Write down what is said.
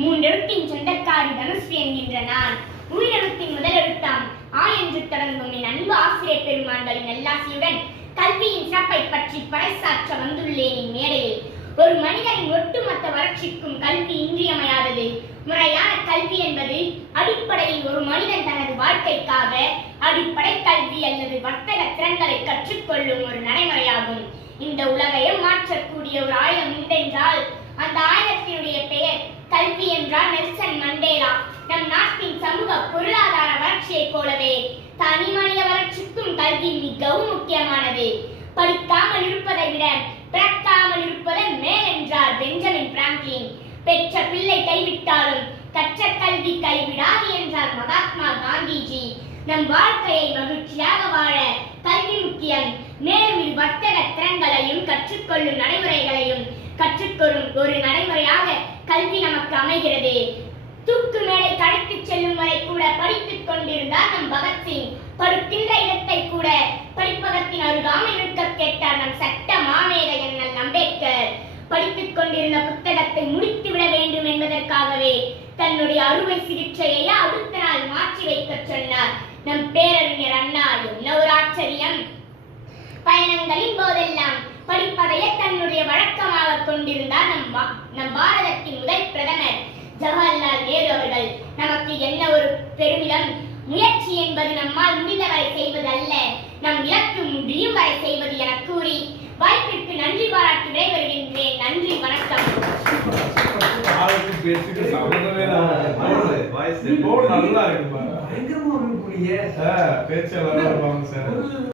மூன்றெழுத்தின் சொந்தக்காரி தனுஸ்ரீ என்கின்ற நான் உயிரெழுத்தின் முதலெழுத்தாம் ஆ என்று தொடங்கும் என் அன்பு ஆசிரியர் பெருமான்களின் நல்லாசியுடன் கல்வியின் சிறப்பை பற்றி பறைசாற்ற வந்துள்ளேன் இம்மேடையில் ஒரு மனிதனின் ஒட்டுமொத்த வளர்ச்சிக்கும் கல்வி இன்றியமையாதது. முறையான கல்வி என்பது அடிப்படையில் ஒரு மனிதன் தனது வாழ்க்கைக்காக அடிப்படை கல்வி அல்லது வர்த்தக திறன்களை கற்றுக்கொள்ளும் ஒரு நடைமுறையாகும். இந்த உலகையும் மாற்றக்கூடிய ஒரு ஆயுதம் உண்டென்றால் தனி மனித வளர்ச்சிக்கும் கல்வி மிகவும் முக்கியமானது. படிக்காமல் இருப்பதை விட பிறக்காமல் இருப்பதே மேல் என்றார் பெஞ்சமின் பிராங்க்லின். பெற்ற பிள்ளை கைவிட்டாலும் கற்ற கல்வி கைவிடாது என்றார் மகாத்மா காந்திஜி. நம் வாழ்க்கையை மகிழ்ச்சியாக வாழ கல்வி முக்கியம். மேலும் இது வர்த்தக திறன்களையும் கற்றுக்கொள்ளும் நடைமுறைகளையும் கற்றுக்கொள்ளும் ஒரு நடைமுறையாக கல்வி நமக்கு அமைகிறது. தூக்கு மேடை கடைத்துச் செல்லும் வரை கூட கொண்டிருந்தார் பகத்சிங். படுக்கின்ற இடத்தை கூட படிப்பகத்தின் அருகாமல் இருக்க கேட்டார் நம் சட்ட மாமேதை அண்ணல் அம்பேத்கர். படித்துக் கொண்டிருந்த புத்தகத்தை முடித்து விட வேண்டும் என்பதற்காகவே தன்னுடைய அறுவை சிகிச்சையை அடுத்த நாள் மாற்றி வைக்க சொன்னார். நம் பேரறிஞர் அண்ணா என்ன ஒரு ஆச்சரியம். பயணங்களின் போதெல்லாம் படிப்பதையே தன்னுடைய வழக்கமாக கொண்டிருந்தார் நம் நம் பாரதத்தின் முதல் பிரதமர். ஜவஹர்லால் நேரு அவர்கள் நமக்கு என்ன ஒரு பெருமிதம்? முயற்சி என்பது நம்மால் முடிந்தவரை செய்வது அல்ல நம் இலக்கு முடியும் வரை செய்வது என கூறி வாய்ப்பிற்கு நன்றி பாராட்டி விடைபெறுகின்றேன். நன்றி வணக்கம். நல்லா இருக்கு பாரு